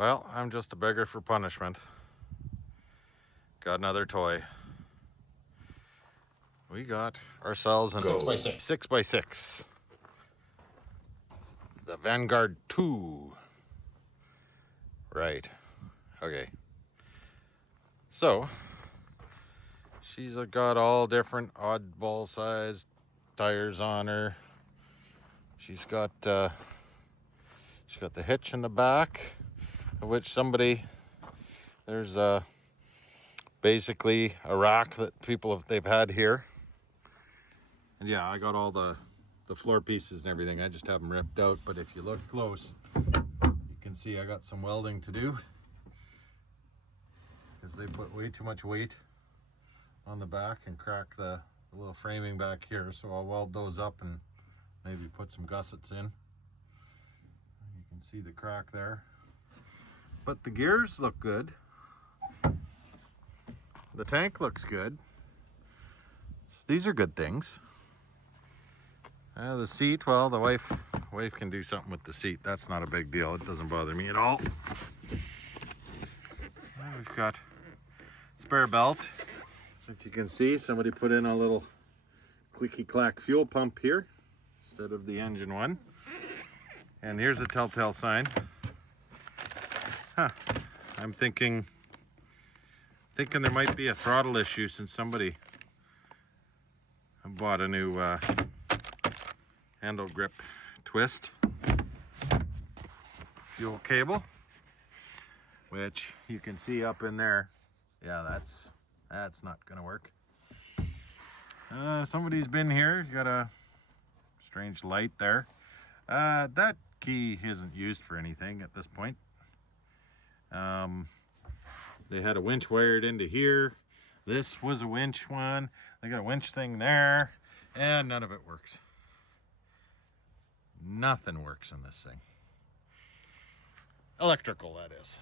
Well, I'm just a beggar for punishment. Got another toy. We got ourselves a 6x6. 6x6. The Vanguard II. Right. Okay. So, she's got all different oddball sized tires on her. She's got the hitch in the back, of which there's basically a rack that they've had here. And yeah, I got all the floor pieces and everything. I just have them ripped out, but if you look close, you can see I got some welding to do, because they put way too much weight on the back and crack the little framing back here. So I'll weld those up and maybe put some gussets in. You can see the crack there. But the gears look good. The tank looks good. So these are good things. The seat, well, the wife can do something with the seat. That's not a big deal. It doesn't bother me at all. We've got spare belt. If you can see, somebody put in a little clicky-clack fuel pump here instead of the engine one. And here's a telltale sign. I'm thinking there might be a throttle issue since somebody bought a new handle grip twist fuel cable, which you can see up in there. Yeah, that's not gonna work. Somebody's been here. You got a strange light there. That key isn't used for anything at this point. They had a winch wired into here. This was a winch one. They got a winch thing there, and none of it works. Nothing works in this thing. Electrical, that is.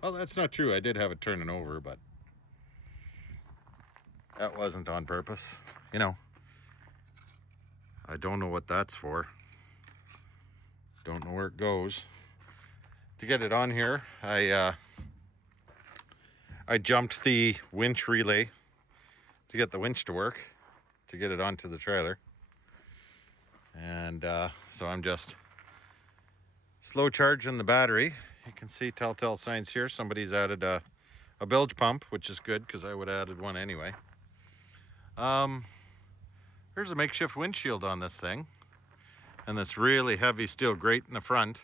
Well, that's not true. I did have it turning over, but that wasn't on purpose. You know, I don't know what that's for. Don't know where it goes. To get it on here, I jumped the winch relay to get the winch to work, to get it onto the trailer. And so I'm just slow charging the battery. You can see telltale signs here. Somebody's added a bilge pump, which is good because I would have added one anyway. There's a makeshift windshield on this thing, and this really heavy steel grate in the front,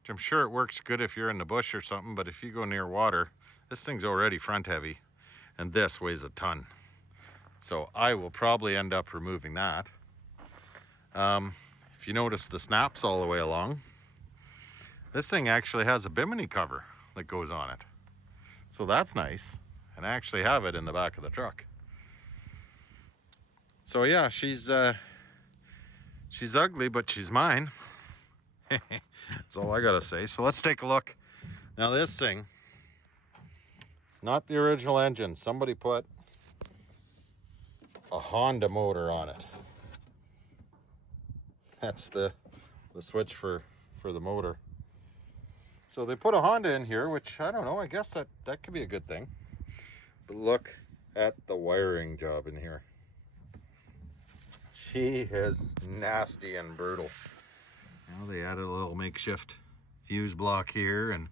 which I'm sure it works good if you're in the bush or something, but if you go near water, this thing's already front heavy, and this weighs a ton. So I will probably end up removing that. If you notice the snaps all the way along, this thing actually has a bimini cover that goes on it. So that's nice. And I actually have it in the back of the truck. So yeah, she's ugly, but she's mine. That's all I gotta say. So let's take a look. Now this thing, not the original engine. Somebody put a Honda motor on it. That's the switch for the motor. So they put a Honda in here, which I don't know, I guess that could be a good thing. But look at the wiring job in here. She is nasty and brutal. Now they added a little makeshift fuse block here, and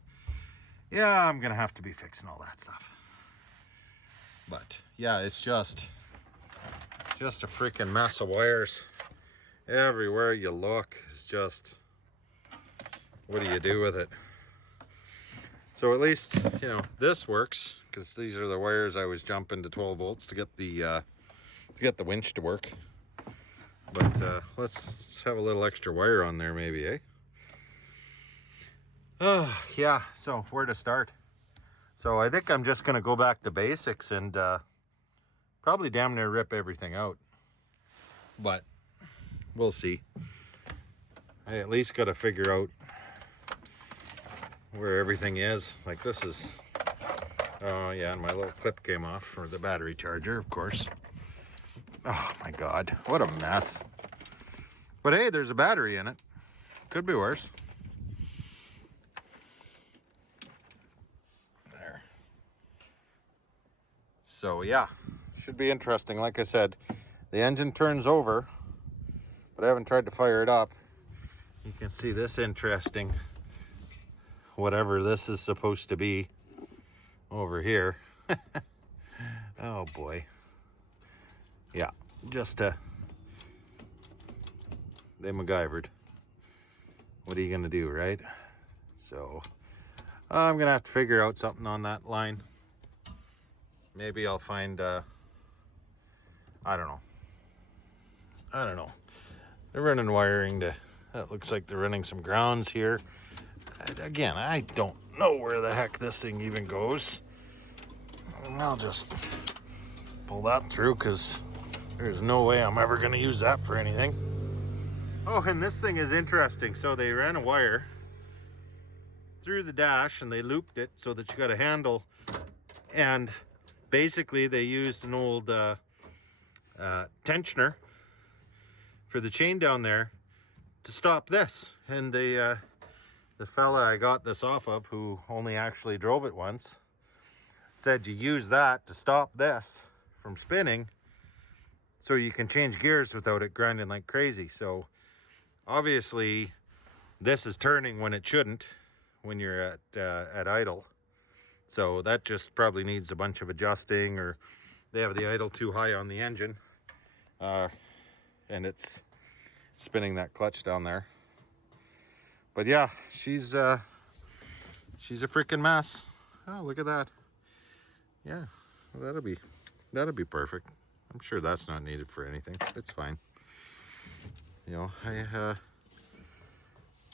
yeah, I'm gonna have to be fixing all that stuff. But yeah, it's just a freaking mess of wires. Everywhere you look is just, what do you do with it? So at least, you know, this works, because these are the wires I was jumping to 12 volts to get the winch to work. But let's have a little extra wire on there maybe, eh? Yeah, so where to start? So I think I'm just gonna go back to basics and probably damn near rip everything out. But we'll see. I at least got to figure out where everything is. Like this is, oh yeah, and my little clip came off for the battery charger, of course. Oh my God, what a mess. But hey, there's a battery in it. Could be worse. So yeah, should be interesting. Like I said, the engine turns over, but I haven't tried to fire it up. You can see this interesting, whatever this is supposed to be over here. Oh boy. Yeah, just they MacGyvered. What are you gonna do, right? So I'm gonna have to figure out something on that line. Maybe I'll find I don't know. They're running wiring to, that looks like they're running some grounds here. Again, I don't know where the heck this thing even goes. And I'll just pull that through because there's no way I'm ever going to use that for anything. Oh, and this thing is interesting. So they ran a wire through the dash and they looped it so that you got a handle. And basically they used an old tensioner for the chain down there to stop this. And the fella I got this off of, who only actually drove it once, said you use that to stop this from spinning so you can change gears without it grinding like crazy. So obviously this is turning when it shouldn't when you're at idle. So that just probably needs a bunch of adjusting, or they have the idle too high on the engine and it's spinning that clutch down there. But yeah, she's a freaking mess. Oh, look at that. Yeah, well, that'll be perfect. I'm sure that's not needed for anything. It's fine. You know,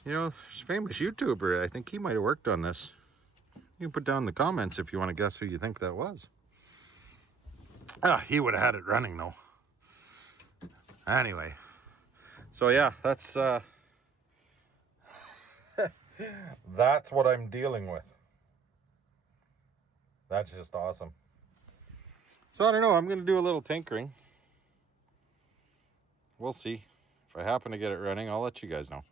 there's a famous YouTuber. I think he might have worked on this. You can put down in the comments if you want to guess who you think that was. He would have had it running though. Anyway, so yeah, that's that's what I'm dealing with. That's just awesome. So I don't know, I'm going to do a little tinkering. We'll see. If I happen to get it running, I'll let you guys know.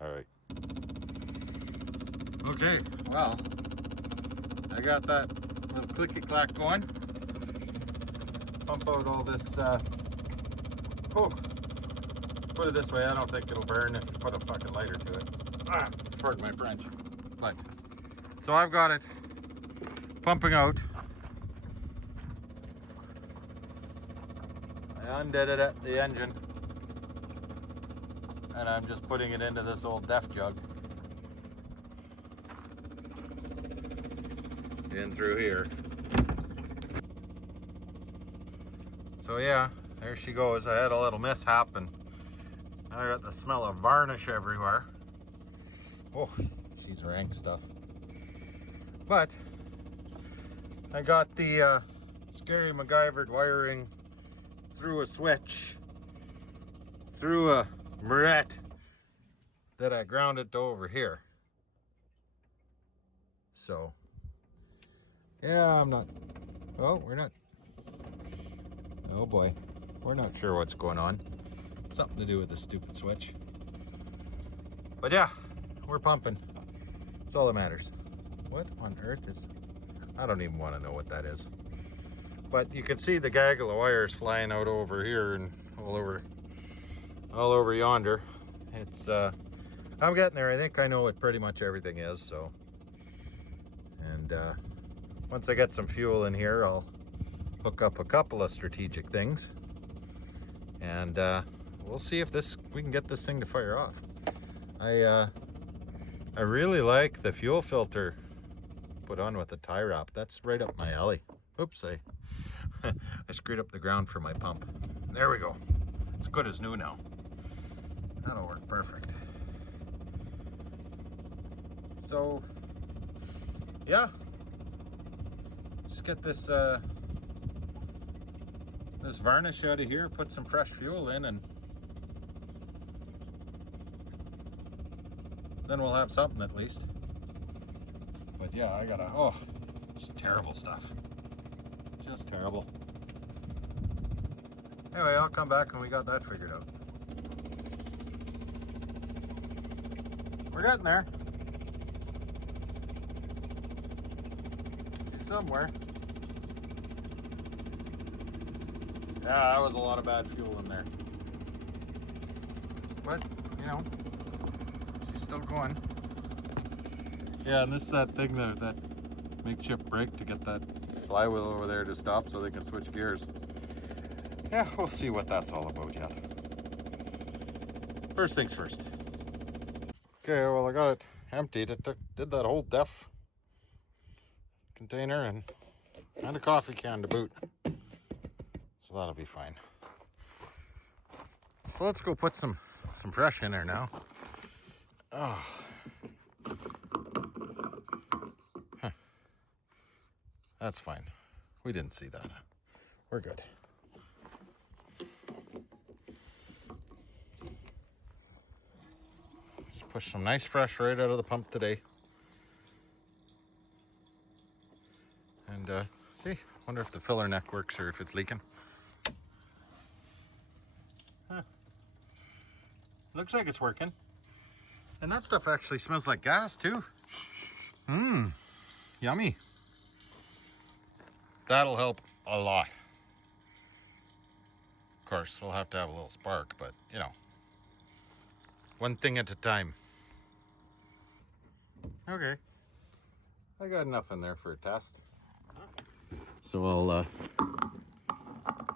All right. Okay, well, I got that little clicky-clack going. Pump out all this, put it this way, I don't think it'll burn if you put a fucking lighter to it. Pardon my French. But, so I've got it pumping out. I undid it at the engine, and I'm just putting it into this old def jug. In through here. So yeah, there she goes. I had a little mishap and I got the smell of varnish everywhere. Oh, she's rank stuff. But I got the scary MacGyvered wiring through a switch, through a Muret that I grounded to over here. So yeah, we're not, oh boy, we're not sure what's going on. Something to do with the stupid switch. But yeah, we're pumping. That's all that matters. What on earth is, I don't even want to know what that is. But you can see the gaggle of wires flying out over here and all over yonder. It's, I'm getting there. I think I know what pretty much everything is, so. And, once I get some fuel in here, I'll hook up a couple of strategic things, and we'll see if we can get this thing to fire off. I really like the fuel filter put on with the tie wrap. That's right up my alley. Oops, I screwed up the ground for my pump. There we go. It's good as new now. That'll work perfect. So yeah, just get this this varnish out of here, put some fresh fuel in, and then we'll have something at least. But yeah, I gotta, just terrible stuff. Just terrible. Anyway, I'll come back when we got that figured out. We're getting there. Somewhere. Yeah, that was a lot of bad fuel in there. But, you know, she's still going. Yeah, and this is that thing there, that makeshift brake to get that flywheel over there to stop so they can switch gears. Yeah, we'll see what that's all about yet. First things first. Okay, well I got it emptied. It did that whole def container and a coffee can to boot. So that'll be fine. So let's go put some fresh in there now. Oh. Huh. That's fine. We didn't see that. We're good. Just push some nice fresh right out of the pump today. And see, wonder if the filler neck works or if it's leaking. Huh. Looks like it's working. And that stuff actually smells like gas too. Mmm, yummy. That'll help a lot. Of course, we'll have to have a little spark, but you know, one thing at a time. Okay, I got enough in there for a test. So I'll,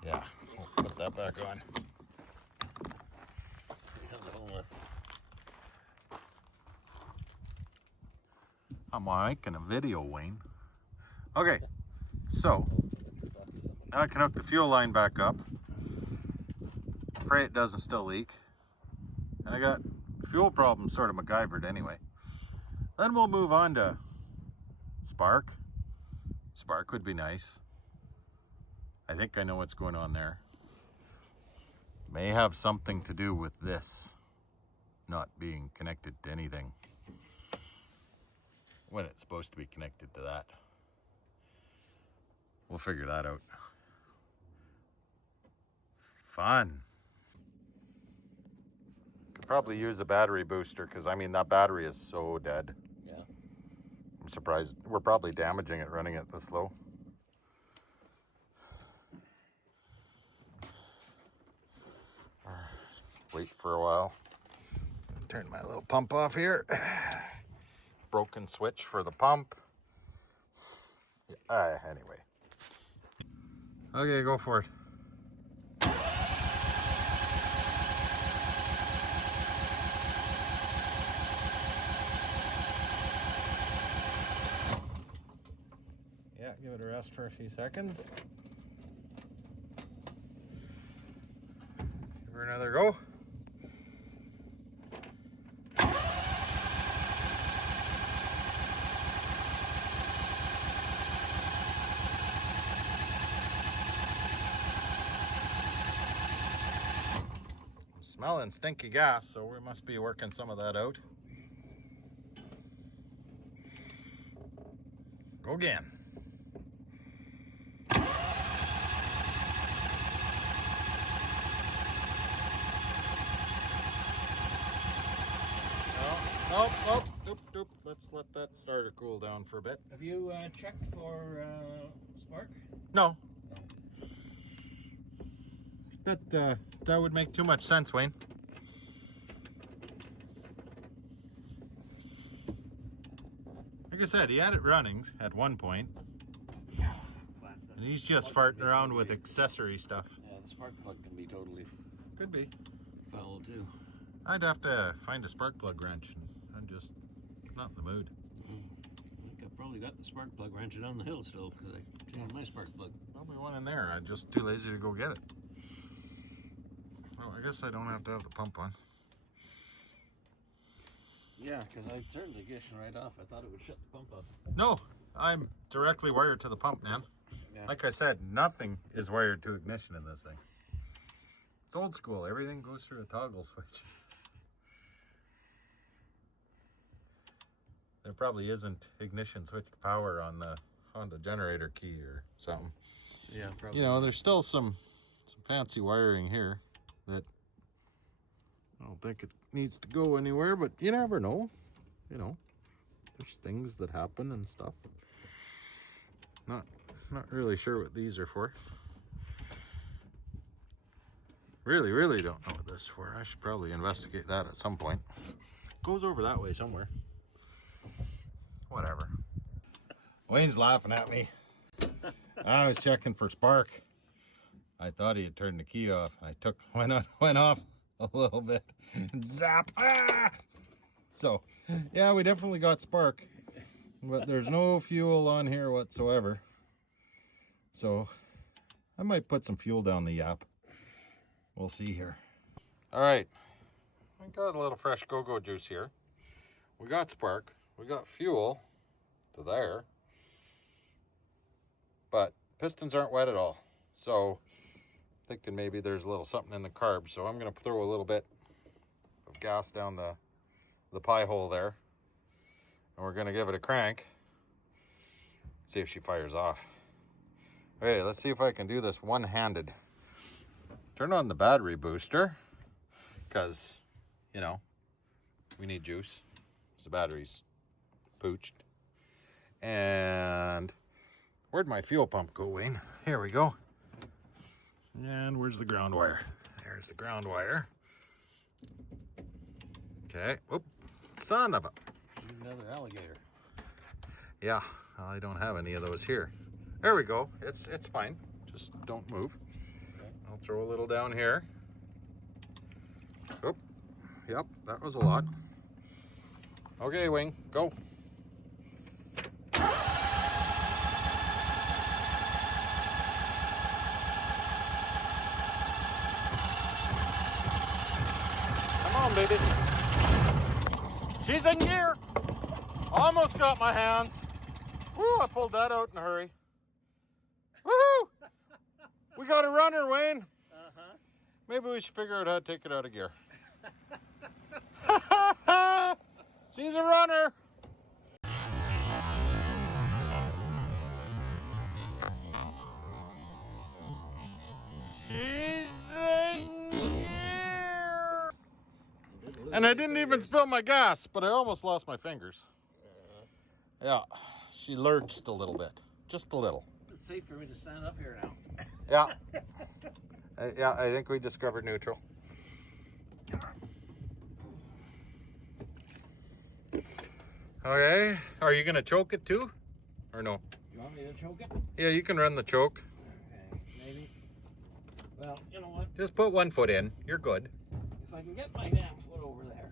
yeah, we'll put that back on. I'm making a video, Wayne. Okay, so now I can hook the fuel line back up. Pray it doesn't still leak. And I got fuel problems sort of MacGyvered anyway. Then we'll move on to spark. Spark would be nice. I think I know what's going on there. May have something to do with this not being connected to anything when it's supposed to be connected to that. We'll figure that out. Fun. Could probably use a battery booster because I mean that battery is so dead. Yeah. I'm surprised. We're probably damaging it running it this slow. Wait for a while. Turn my little pump off here. Broken switch for the pump. Anyway. Okay, go for it. Yeah, give it a rest for a few seconds. Give her another go. Smelling stinky gas, so we must be working some of that out. Go again. Nope. Let's let that starter cool down for a bit. Have you checked for spark? No. That would make too much sense, Wayne. Like I said, he had it running at one point. Yeah. And he's just farting around with accessory stuff. Yeah, the spark plug can be totally Could be. foul too. I'd have to find a spark plug wrench, and I'm just not in the mood. I think I've probably got the spark plug wrench down the hill still because I changed my spark plug. Probably one in there. I'm just too lazy to go get it. Well, I guess I don't have to have the pump on. Yeah, because I turned the ignition right off. I thought it would shut the pump off. No, I'm directly wired to the pump, man. Yeah. Like I said, nothing is wired to ignition in this thing. It's old school. Everything goes through a toggle switch. There probably isn't ignition switch power on the Honda generator key or something. Yeah, probably. You know, there's still some fancy wiring here that I don't think it needs to go anywhere, but you never know. You know, there's things that happen and stuff. Not really sure what these are for. Really don't know what this is for. I should probably investigate that at some point. Goes over that way somewhere. Whatever. Wayne's laughing at me. I was checking for spark. I thought he had turned the key off. I went off a little bit. Zap! Ah! So, yeah, we definitely got spark. But there's no fuel on here whatsoever. So, I might put some fuel down the yap. We'll see here. All right, I got a little fresh go-go juice here. We got spark, we got fuel to there, but pistons aren't wet at all. So thinking maybe there's a little something in the carbs. So I'm gonna throw a little bit of gas down the pie hole there, and we're gonna give it a crank, see if she fires off. Okay, let's see if I can do this one-handed. Turn on the battery booster, because, you know, we need juice. The battery's pooched. And where'd my fuel pump go, Wayne? Here we go. And where's the ground wire? There's the ground wire. Okay. Oop. Son of a... Another alligator. Yeah, I don't have any of those here. There we go. It's fine. Just don't move. I'll throw a little down here. Oh, yep, that was a lot. Okay, Wing, go. Come on, baby. She's in gear. Almost got my hands. Woo, I pulled that out in a hurry. Woohoo! We got a runner, Wayne. Uh-huh. Maybe we should figure out how to take it out of gear. She's a runner. She's in gear. And I didn't even spill my gas, but I almost lost my fingers. Yeah, she lurched a little bit. Just a little. It's safe for me to stand up here now. Yeah. Yeah, I think we discovered neutral. Okay. Are you going to choke it too? Or no? You want me to choke it? Yeah, you can run the choke. Okay, maybe. Well, you know what? Just put one foot in. You're good. If I can get my damn foot over there.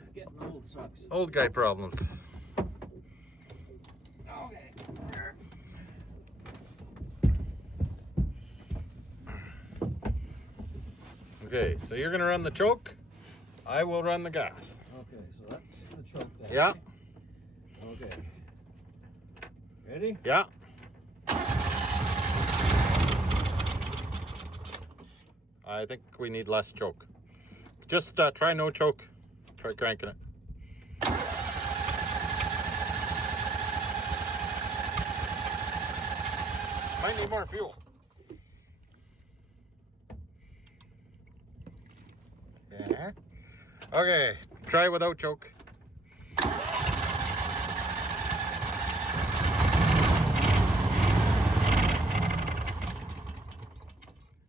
It's getting old, sucks. Old guy problems. Okay. Okay, so you're going to run the choke. I will run the gas. Okay, so that's the choke there. Yeah. Okay. Ready? Yeah. I think we need less choke. Just try no choke. Try cranking it. Might need more fuel. Yeah. Okay, try without choke.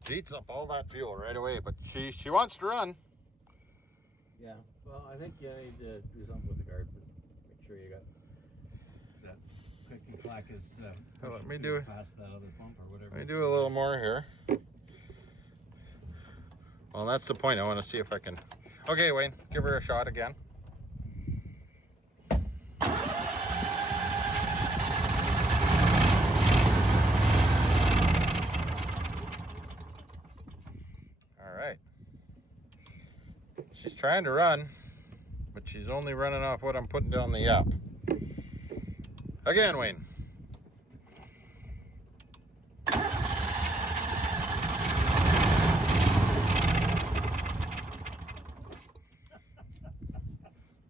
She eats up all that fuel right away, but she wants to run. Yeah, well, I think you need to do something with the guard. Make sure you got that click and clack is Let me do past that other pump or whatever. Let me do a little more here. Well, that's the point. I want to see if I can. Okay, Wayne, give her a shot again. All right. She's trying to run, but she's only running off what I'm putting down the yap. Again, Wayne.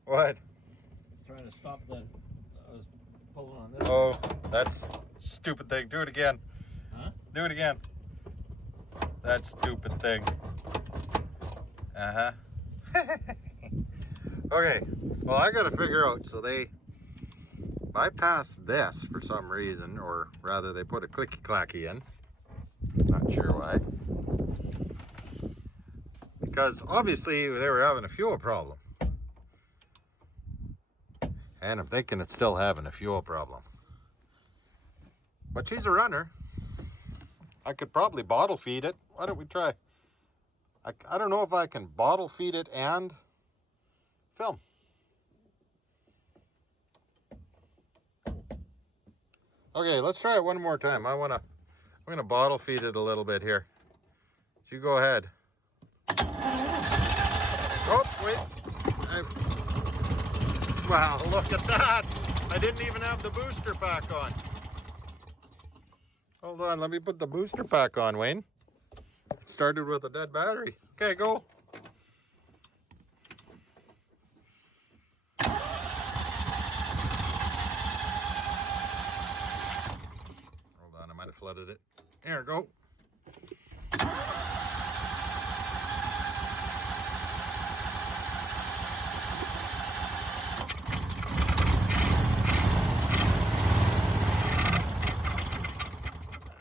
What? Trying to stop I was pulling on this. Oh, that's stupid thing. Do it again. Huh? Do it again. That stupid thing. Uh-huh. Okay. Well, I got to figure out. So they bypassed this for some reason, or rather they put a clicky-clacky in. Not sure why. Because obviously they were having a fuel problem. And I'm thinking it's still having a fuel problem. But she's a runner. I could probably bottle feed it. Why don't we try? I don't know if I can bottle feed it and film. Okay, let's try it one more time. I'm gonna bottle feed it a little bit here. You go ahead. Oh, wait. Wow, look at that. I didn't even have the booster pack on. Hold on, let me put the booster pack on, Wayne. It started with a dead battery. Okay, go. Hold on, I might have flooded it. There, go.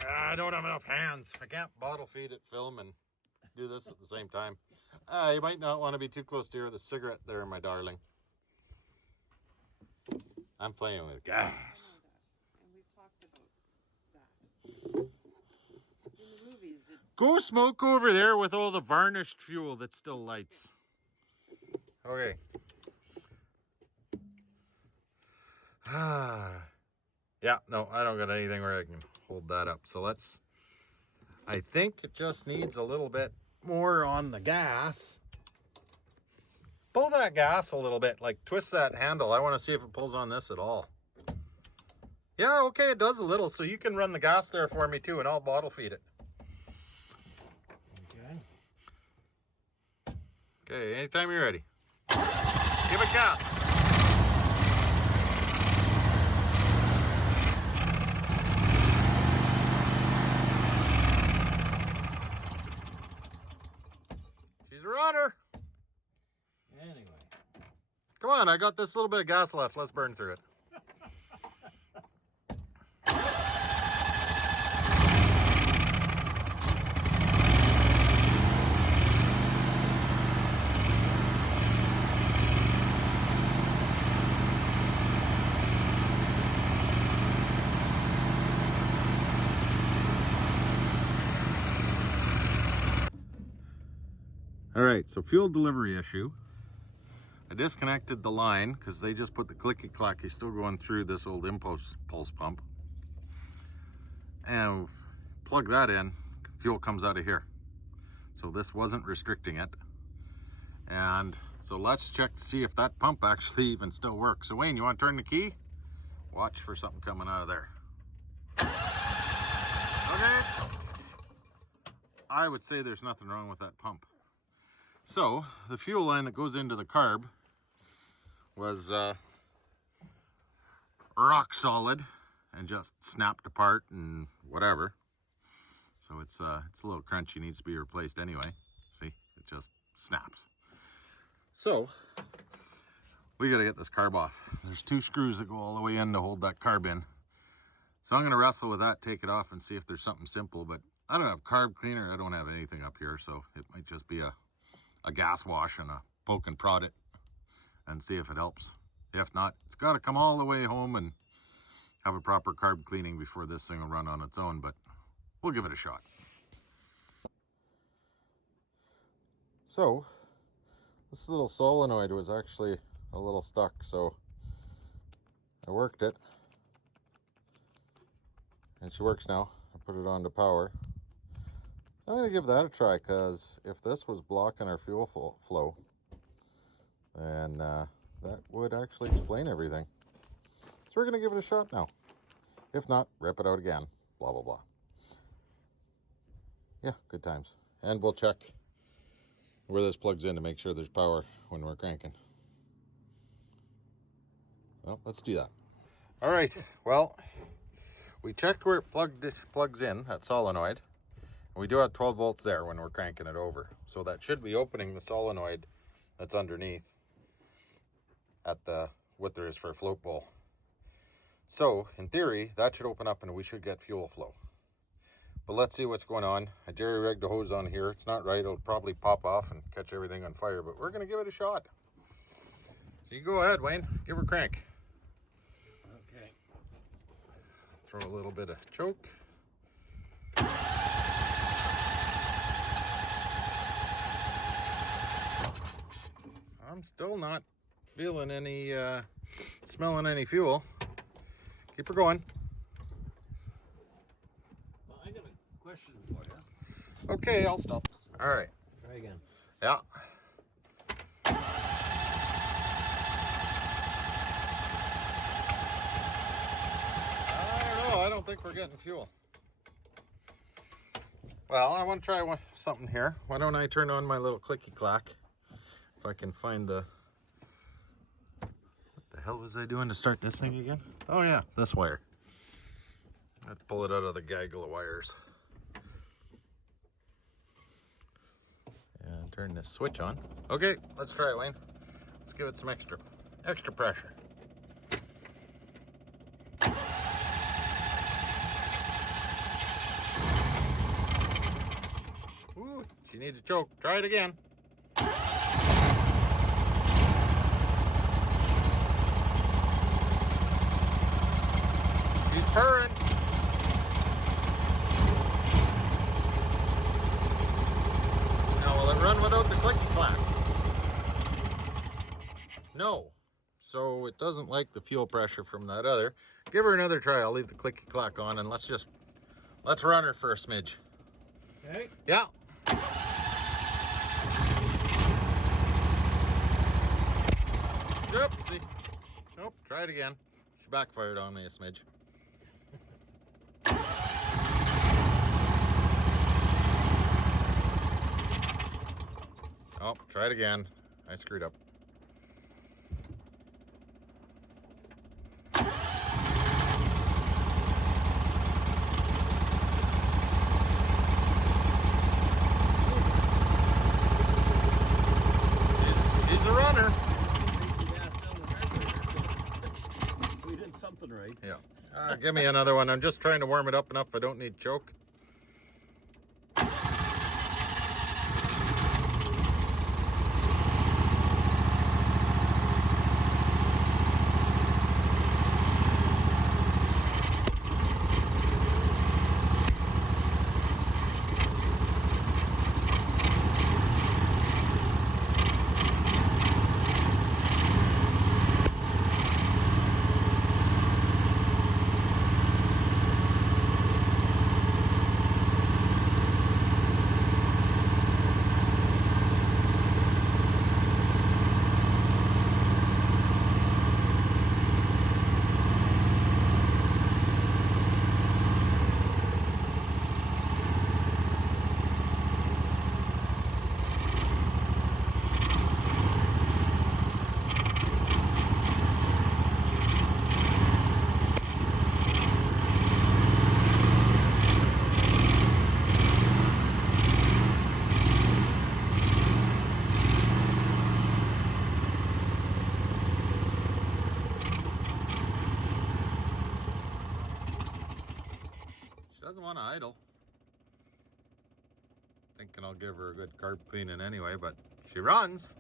I don't have enough hands. I can't bottle feed it, film, and do this at the same time. You might not want to be too close to the cigarette there, my darling. I'm playing with gas. And we've talked about that. In the movies, Go smoke over there with all the varnished fuel that still lights. Okay. Yeah, no, I don't got anything where I can hold that up. So I think it just needs a little bit more on the gas. Pull that gas a little bit, like twist that handle. I want to see if it pulls on this at all. Yeah, okay, it does a little. So you can run the gas there for me too, and I'll bottle feed it. Okay. Okay, anytime you're ready. Give it gas. She's a runner. Anyway. Come on, I got this little bit of gas left. Let's burn through it. All right, so fuel delivery issue. I disconnected the line because they just put the clicky clacky still going through this old impulse pump. And plug that in, fuel comes out of here. So this wasn't restricting it. And so let's check to see if that pump actually even still works. So Wayne, you want to turn the key? Watch for something coming out of there. Okay. I would say there's nothing wrong with that pump. So the fuel line that goes into the carb was rock solid and just snapped apart and whatever. So it's a little crunchy, needs to be replaced anyway. See, it just snaps. So we got to get this carb off. There's 2 screws that go all the way in to hold that carb in. So I'm going to wrestle with that, take it off and see if there's something simple, but I don't have carb cleaner. I don't have anything up here. So it might just be a gas wash and a poke and prod it and see if it helps. If not, it's got to come all the way home and have a proper carb cleaning before this thing will run on its own, but we'll give it a shot. So this little solenoid was actually a little stuck, so I worked it and she works now. I put it on to power. I'm going to give that a try, because if this was blocking our fuel flow, then that would actually explain everything. So we're going to give it a shot now. If not, rip it out again. Blah, blah, blah. Yeah, good times. And we'll check where this plugs in to make sure there's power when we're cranking. Well, let's do that. All right, well, we checked where this plugs in, that solenoid. We do have 12 volts there when we're cranking it over. So that should be opening the solenoid that's underneath at what there is for a float bowl. So in theory, that should open up and we should get fuel flow. But let's see what's going on. I jerry-rigged the hose on here. It's not right. It'll probably pop off and catch everything on fire, but we're going to give it a shot. So you go ahead, Wayne. Give her a crank. Okay. Throw a little bit of choke. I'm still not feeling any, smelling any fuel. Keep her going. Well, I got a question for you. Okay, I'll stop. All right. Try again. Yeah. I don't know. I don't think we're getting fuel. Well, I want to try something here. Why don't I turn on my little clicky clack? If I can find the... What the hell was I doing to start this thing again? Oh yeah, this wire. Let's pull it out of the gaggle of wires. And turn this switch on. Okay, let's try it, Wayne. Let's give it some extra pressure. Ooh, she needs a choke. Try it again. She's purring. Now, will it run without the clicky clack? No. So it doesn't like the fuel pressure from that other. Give her another try. I'll leave the clicky clack on and let's run her for a smidge. Okay. Yeah. Yep, see. Nope, try it again. She backfired on me a smidge. Oh, try it again. I screwed up. She's a runner. We did something right. Yeah. Give me another one. I'm just trying to warm it up enough I don't need choke. Doesn't want to idle. Thinking I'll give her a good carb cleaning anyway, but she runs.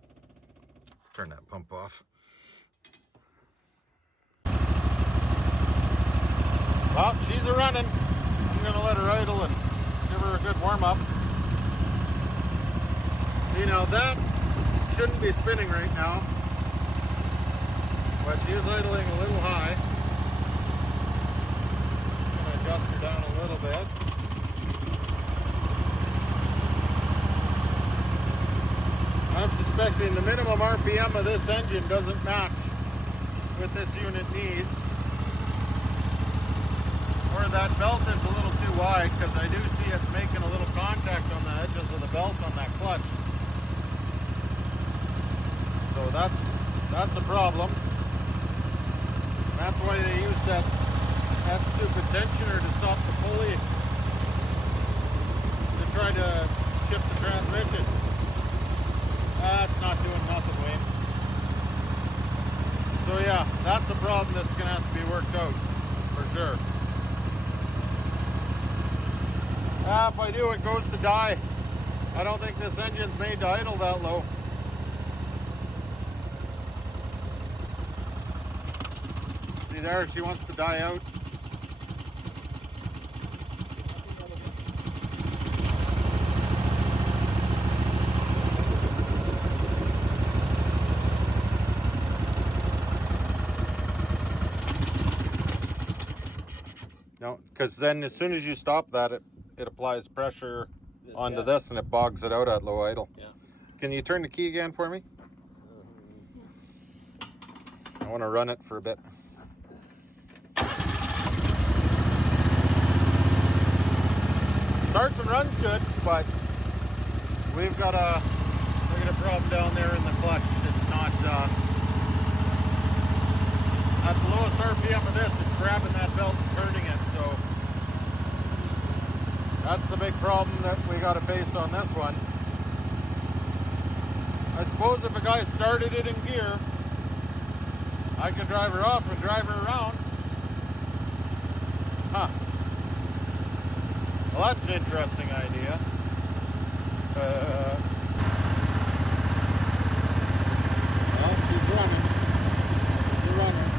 Turn that pump off. Well, she's a running. I'm gonna let her idle and give her a good warm up. See, now that shouldn't be spinning right now, but she is idling a little high. Adjust her down a little bit. I'm suspecting the minimum RPM of this engine doesn't match what this unit needs. Or that belt is a little too wide, because I do see it's making a little contact on the edges of the belt on that clutch. So that's a problem. And that's why they use that stupid tensioner to stop the pulley to try to shift the transmission. That's not doing nothing, Wayne. So yeah, that's a problem that's going to have to be worked out, for sure. If I do, it goes to die. I don't think this engine's made to idle that low. See there, she wants to die out. No, because then as soon as you stop that, it applies pressure onto this and it bogs it out at low idle. Yeah. Can you turn the key again for me? I want to run it for a bit. Starts and runs good, but we've got a problem down there in the clutch. It's not at the lowest RPM of this, it's grabbing that belt and turning it, so that's the big problem that we got to face on this one. I suppose if a guy started it in gear, I could drive her off and drive her around. Huh. Well, that's an interesting idea. Well, she's running. She's running.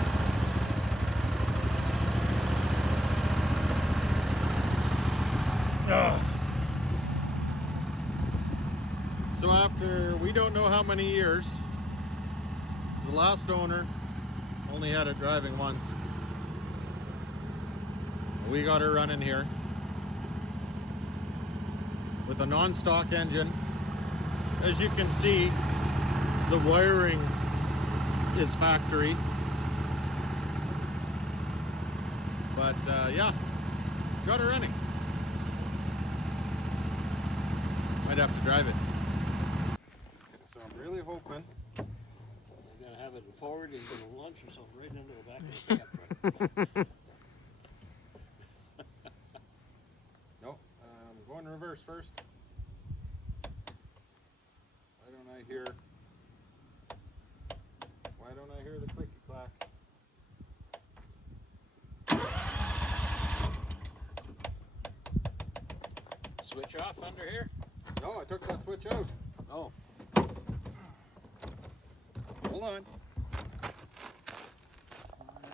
So after we don't know how many years, the last owner only had it driving once. We got her running here with a non-stock engine. As you can see, the wiring is factory. But yeah, got her running. Might have to drive it. So I'm really hoping You're gonna have it forward and you're gonna launch yourself right into the back of the pickup truck. Nope, I'm going reverse first. Why don't I hear the clicky clack? Switch off under here? No, I took that switch out. Oh. Hold on. I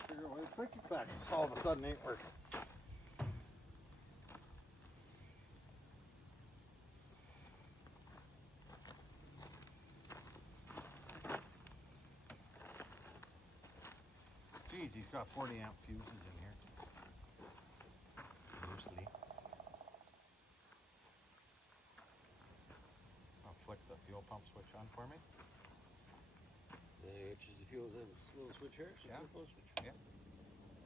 figure why the clicky clack all of a sudden ain't working. Geez, he's got 40 amp fuses in here. Mostly. I'll flick the fuel pump switch on for me. Which is the fuel, the little switch here? So Yeah. fuel switch. Yeah.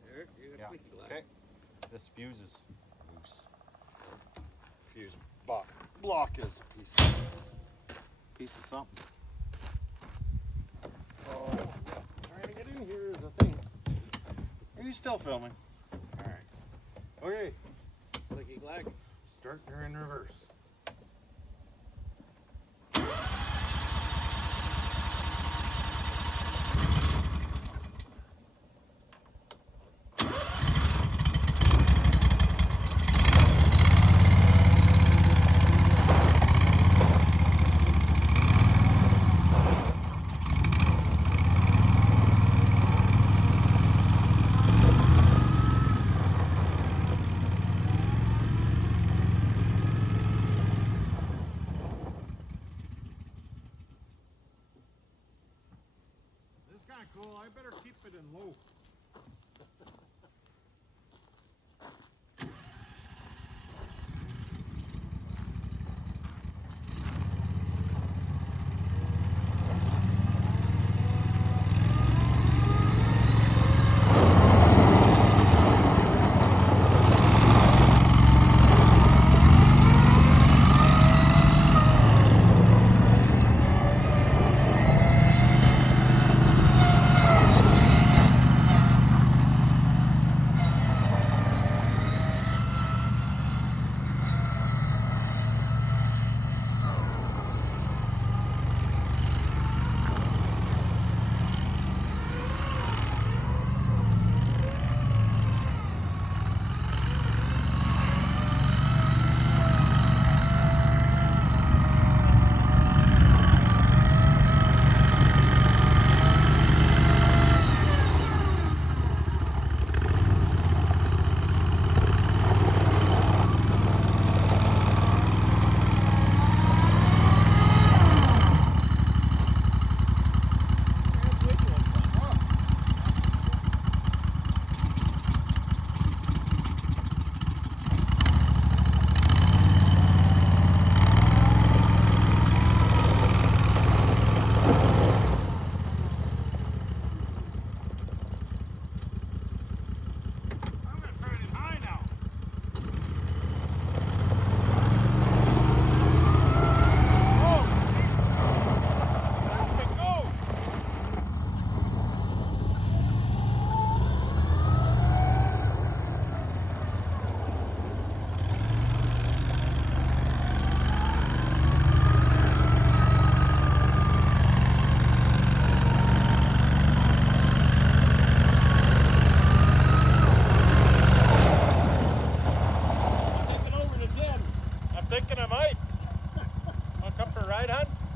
There, you got clicky clack. Okay. This fuse is loose. Fuse block is a piece of something. Oh, trying to get in here is a thing. Are you still filming? All right. Okay. Clicky clack. Start her in reverse. Cool, I better keep it in low. thinking I might. Want to come for a ride, hon?